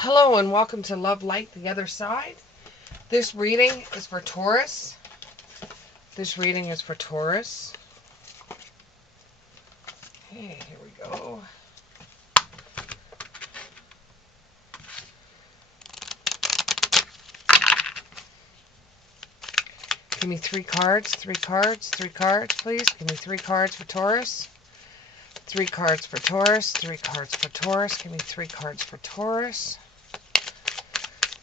Hello and welcome to Love Light the Other Side. This reading is for Taurus. This reading is for Taurus. Okay, here we go. Give me three cards, please. Give me three cards for Taurus. Three cards for Taurus, three cards for Taurus. Give me three cards for Taurus.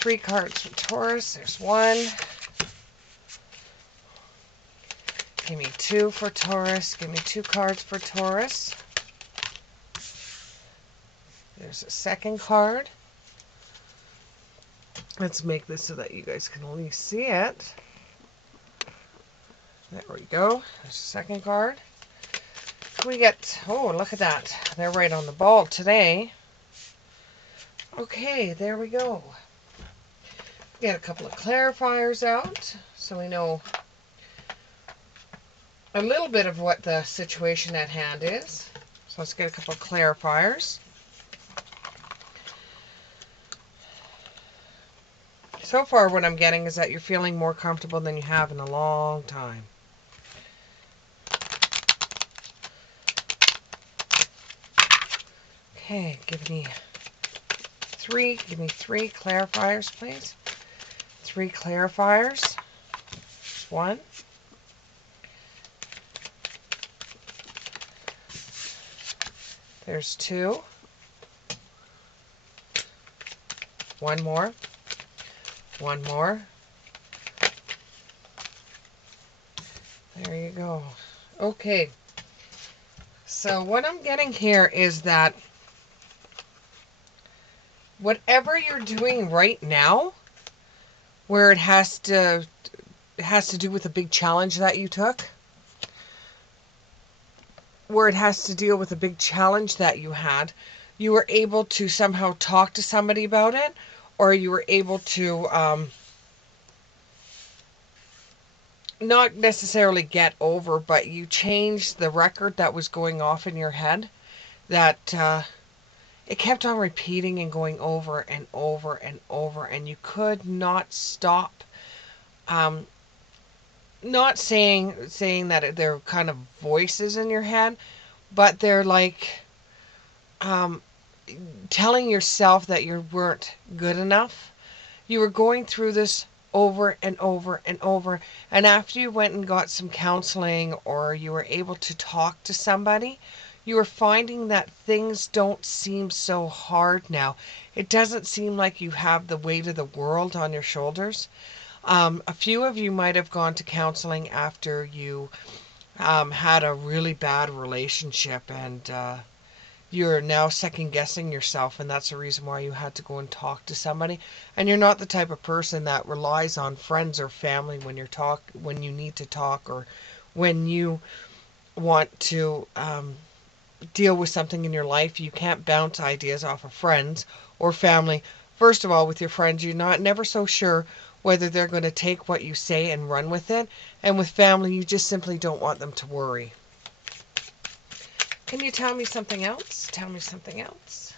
Three cards for Taurus. There's one. Give me two for Taurus. Give me two cards for Taurus. There's a second card. Let's make this so that you guys can at least see it. There we go. There's a second card. We get, oh, look at that. They're right on the ball today. Okay, there we go. Get a couple of clarifiers out so we know a little bit of what the situation at hand is. So let's get a couple of clarifiers. So far what I'm getting is that you're feeling more comfortable than you have in a long time. Okay, give me three clarifiers, please. Three clarifiers. One. There's two. One more. One more. There you go. Okay. So what I'm getting here is that whatever you're doing right now, where it has to do with a big challenge that you took, where it has to deal with a big challenge that you had, you were able to somehow talk to somebody about it, or you were able to not necessarily get over, but you changed the record that was going off in your head, that it kept on repeating and going over and over and over, and you could not stop. Not saying that they're kind of voices in your head, but they're like telling yourself that you weren't good enough. You were going through this over and over and over, and after you went and got some counseling, or you were able to talk to somebody, you were finding that things don't seem so hard now. It doesn't seem like you have the weight of the world on your shoulders. A few of you might have gone to counseling after you had a really bad relationship, and you're now second guessing yourself, and that's the reason why you had to go and talk to somebody. And you're not the type of person that relies on friends or family when you need to talk, or when you want to deal with something in your life. You can't bounce ideas off of friends or family. First of all, with your friends, you're never so sure whether they're going to take what you say and run with it. And with family, you just simply don't want them to worry. Can you tell me something else? Tell me something else.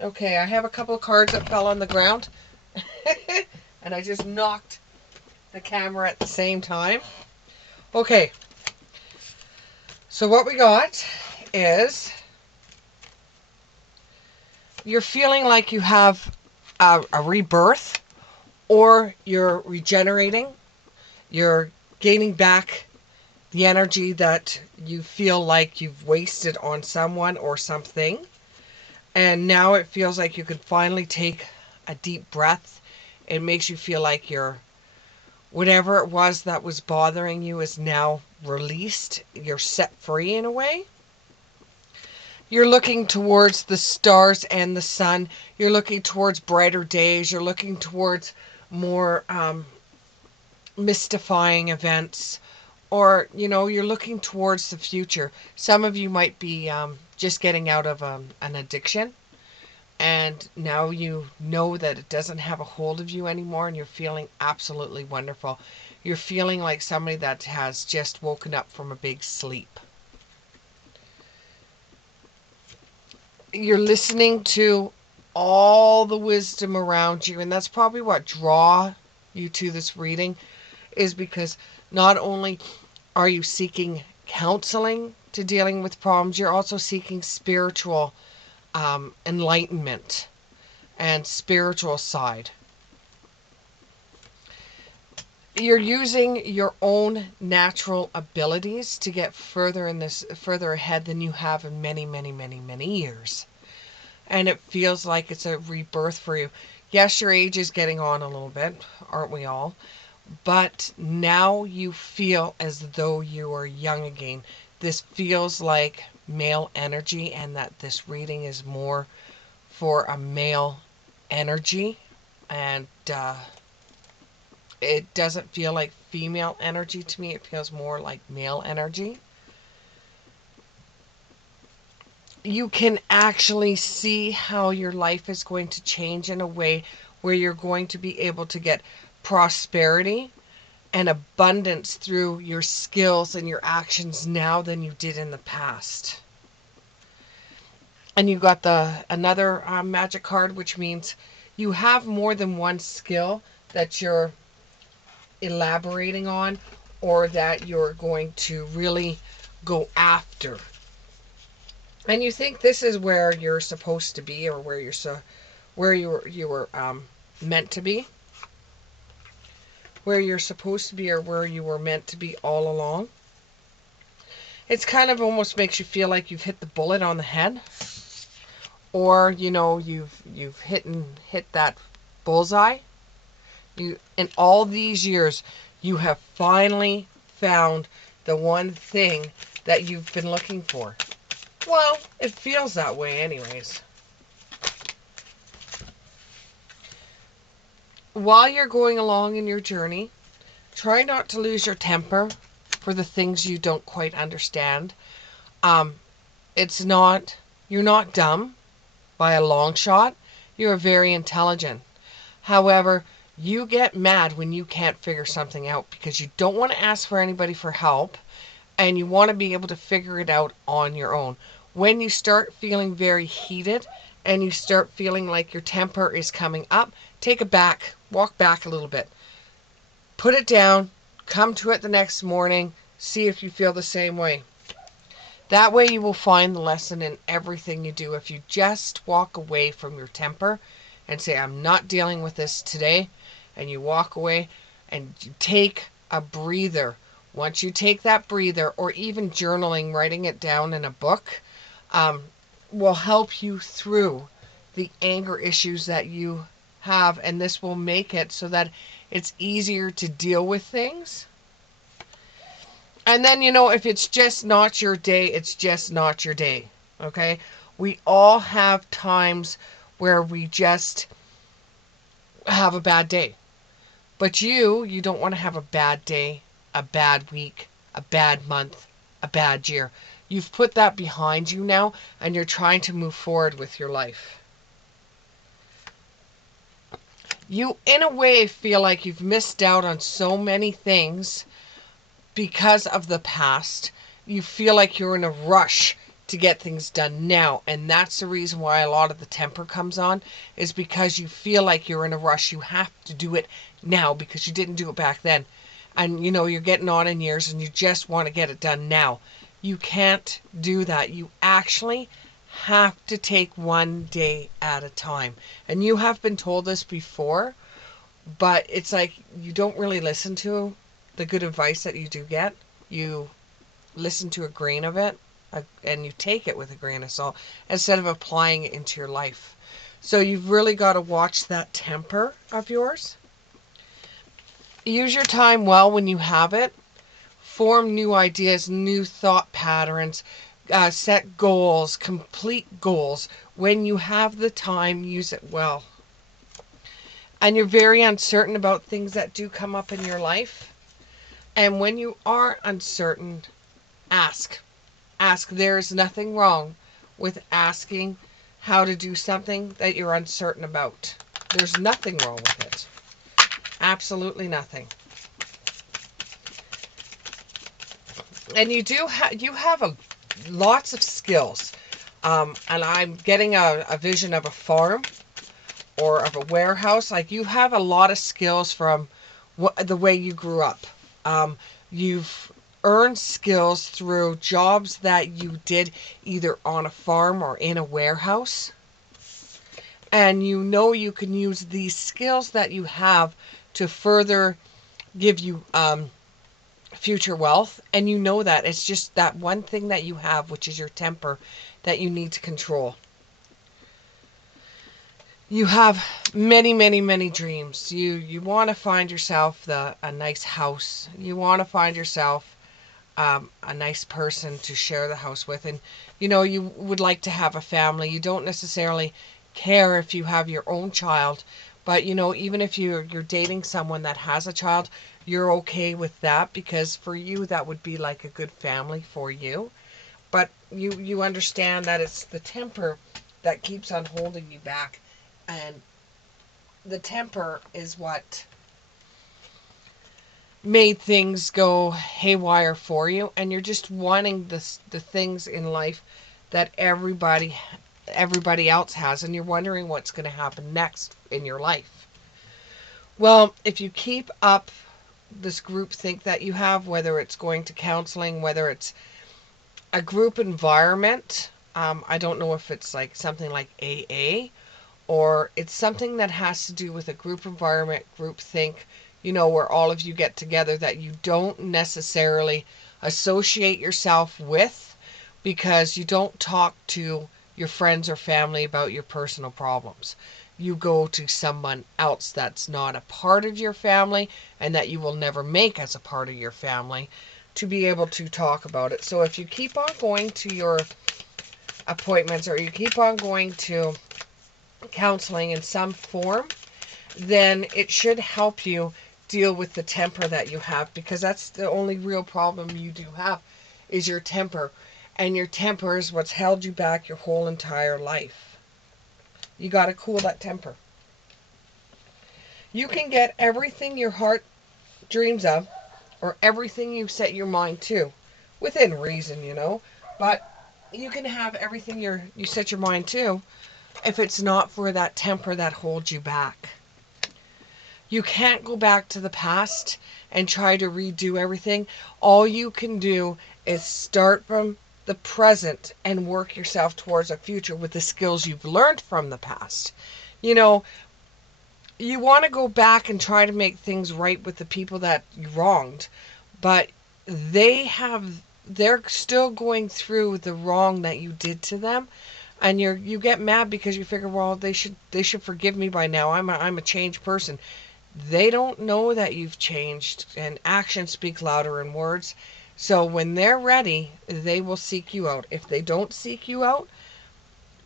Okay, I have a couple of cards that fell on the ground. And I just knocked the camera at the same time. Okay. So what we got is you're feeling like you have a rebirth, or you're regenerating. You're gaining back the energy that you feel like you've wasted on someone or something. And now it feels like you can finally take a deep breath. It makes you feel like whatever it was that was bothering you is now released. You're set free in a way. You're looking towards the stars and the sun. You're looking towards brighter days. You're looking towards more mystifying events. Or, you're looking towards the future. Some of you might be just getting out of an addiction. And now you know that it doesn't have a hold of you anymore, and you're feeling absolutely wonderful. You're feeling like somebody that has just woken up from a big sleep. You're listening to all the wisdom around you, and that's probably what draw you to this reading, is because not only are you seeking counseling to dealing with problems, you're also seeking spiritual enlightenment and spiritual side. You're using your own natural abilities to get further ahead than you have in many, many, many, many years. And it feels like it's a rebirth for you. Yes, your age is getting on a little bit, aren't we all? But now you feel as though you are young again. This feels like male energy, and that this reading is more for a male energy. And it doesn't feel like female energy to me. It feels more like male energy. You can actually see how your life is going to change in a way where you're going to be able to get prosperity and abundance through your skills and your actions now than you did in the past. And you got another magic card, which means you have more than one skill that you're elaborating on, or that you're going to really go after. And you think this is where you're supposed to be, or where you were meant to be, where you're supposed to be, or where you were meant to be all along. It's kind of almost makes you feel like you've hit the bullet on the head, or you've hit that bullseye. You, in all these years, you have finally found the one thing that you've been looking for. Well, it feels that way anyways. While you're going along in your journey, try not to lose your temper for the things you don't quite understand. It's not, you're not dumb by a long shot. You're very intelligent. However, you get mad when you can't figure something out because you don't want to ask for anybody for help, and you want to be able to figure it out on your own. When you start feeling very heated and you start feeling like your temper is coming up, walk back a little bit. Put it down, come to it the next morning, see if you feel the same way. That way you will find the lesson in everything you do. If you just walk away from your temper and say, I'm not dealing with this today, and you walk away and you take a breather. Once you take that breather, or even journaling, writing it down in a book, will help you through the anger issues that you have, and this will make it so that it's easier to deal with things. And then, if it's just not your day, it's just not your day. Okay? We all have times where we just have a bad day. But you don't want to have a bad day, a bad week, a bad month, a bad year. You've put that behind you now, and you're trying to move forward with your life. You, in a way, feel like you've missed out on so many things because of the past. You feel like you're in a rush to get things done now, and that's the reason why a lot of the temper comes on, is because you feel like you're in a rush. You have to do it now because you didn't do it back then, and you're getting on in years and you just want to get it done now. You can't do that. You actually have to take one day at a time. And you have been told this before, but it's like you don't really listen to the good advice that you do get. You listen to a grain of it, and you take it with a grain of salt instead of applying it into your life. So you've really got to watch that temper of yours. Use your time well when you have it. Form new ideas, new thought patterns, set goals, complete goals. When you have the time, use it well. And you're very uncertain about things that do come up in your life. And when you are uncertain, ask. Ask. There's nothing wrong with asking how to do something that you're uncertain about. There's nothing wrong with it. Absolutely nothing. And you have lots of skills. And I'm getting a vision of a farm or of a warehouse. Like, you have a lot of skills from the way you grew up. You've earned skills through jobs that you did either on a farm or in a warehouse. And you know you can use these skills that you have to further give you future wealth. And you know that it's just that one thing that you have, which is your temper, that you need to control. You have many, many, many dreams. You want to find yourself a nice house. You want to find yourself a nice person to share the house with. And, you would like to have a family. You don't necessarily care if you have your own child. But, even if you're dating someone that has a child, you're okay with that, because for you, that would be like a good family for you. But you understand that it's the temper that keeps on holding you back. And the temper is what made things go haywire for you, and you're just wanting the things in life that everybody else has, and you're wondering what's going to happen next in your life. Well, if you keep up this group think that you have, whether it's going to counseling, whether it's a group environment, I don't know if it's like something like AA, or it's something that has to do with a group environment, group think, where all of you get together, that you don't necessarily associate yourself with, because you don't talk to your friends or family about your personal problems. You go to someone else that's not a part of your family and that you will never make as a part of your family to be able to talk about it. So if you keep on going to your appointments, or you keep on going to counseling in some form, then it should help you deal with the temper that you have, because that's the only real problem you do have, is your temper. And your temper is what's held you back your whole entire life. You got to cool that temper. You can get everything your heart dreams of, or everything you set your mind to, within reason, but you can have everything you set your mind to, if it's not for that temper that holds you back. You can't go back to the past and try to redo everything. All you can do is start from the present and work yourself towards a future with the skills you've learned from the past. You want to go back and try to make things right with the people that you wronged, but they're still going through the wrong that you did to them, and you get mad because you figure, well, they should forgive me by now. I'm a changed person. They don't know that you've changed, and actions speak louder than words. So when they're ready, they will seek you out. If they don't seek you out,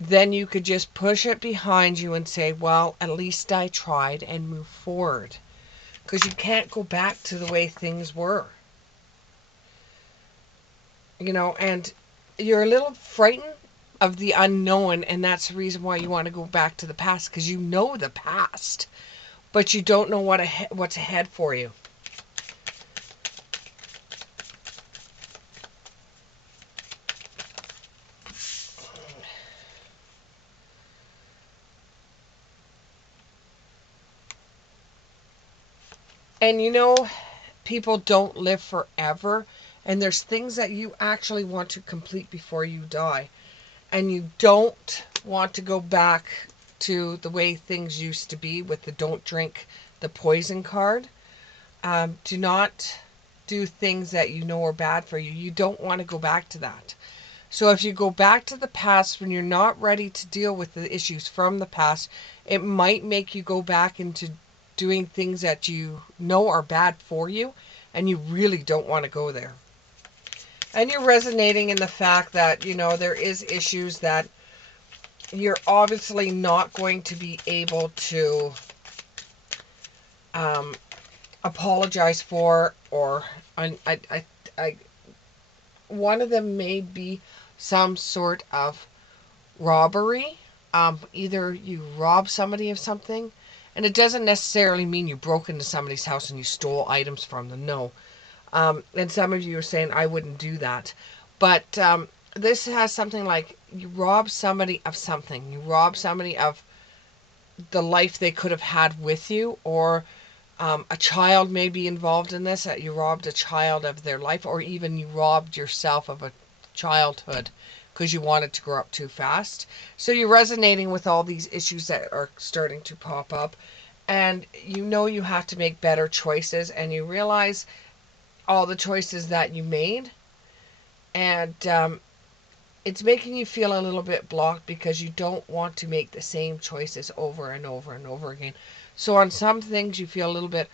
then you could just push it behind you and say, well, at least I tried, and move forward. Because you can't go back to the way things were. And you're a little frightened of the unknown, and that's the reason why you want to go back to the past, because you know the past, but you don't know what's ahead for you. And people don't live forever, and there's things that you actually want to complete before you die. And you don't want to go back to the way things used to be with the don't drink the poison card. Do not do things that you know are bad for you. You don't want to go back to that. So if you go back to the past when you're not ready to deal with the issues from the past, it might make you go back into doing things that you know are bad for you, and you really don't want to go there. And you're resonating in the fact that, there is issues that you're obviously not going to be able to apologize for, or one of them may be some sort of robbery. Either you rob somebody of something, and it doesn't necessarily mean you broke into somebody's house and you stole items from them. No. And some of you are saying, I wouldn't do that. But this has something like you rob somebody of something. You rob somebody of the life they could have had with you, or a child may be involved in this, that you robbed a child of their life, or even you robbed yourself of a childhood because you wanted to grow up too fast. So you're resonating with all these issues that are starting to pop up, and you know you have to make better choices, and you realize all the choices that you made, and it's making you feel a little bit blocked because you don't want to make the same choices over and over and over again. So on some things you feel a little bit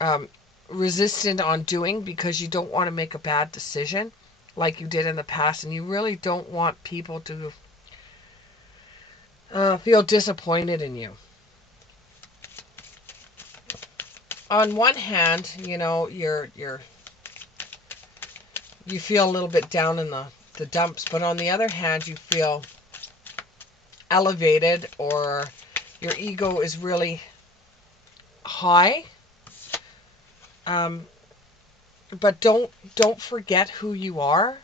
um, resistant on doing because you don't want to make a bad decision like you did in the past, and you really don't want people to feel disappointed in you. On one hand, you know you feel a little bit down in the dumps, but on the other hand, you feel elevated, or your ego is really high. Um, but don't forget who you are.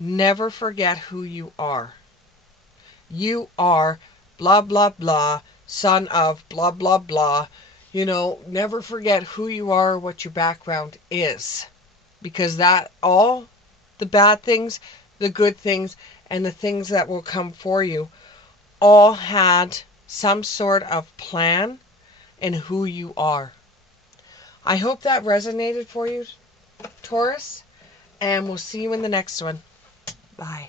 Never forget who you are. You are blah blah blah, son of blah blah blah. You know, never forget who you are, what your background is, because that all the bad things, the good things, and the things that will come for you all had some sort of plan in who you are. I hope that resonated for you, Taurus, and we'll see you in the next one. Bye.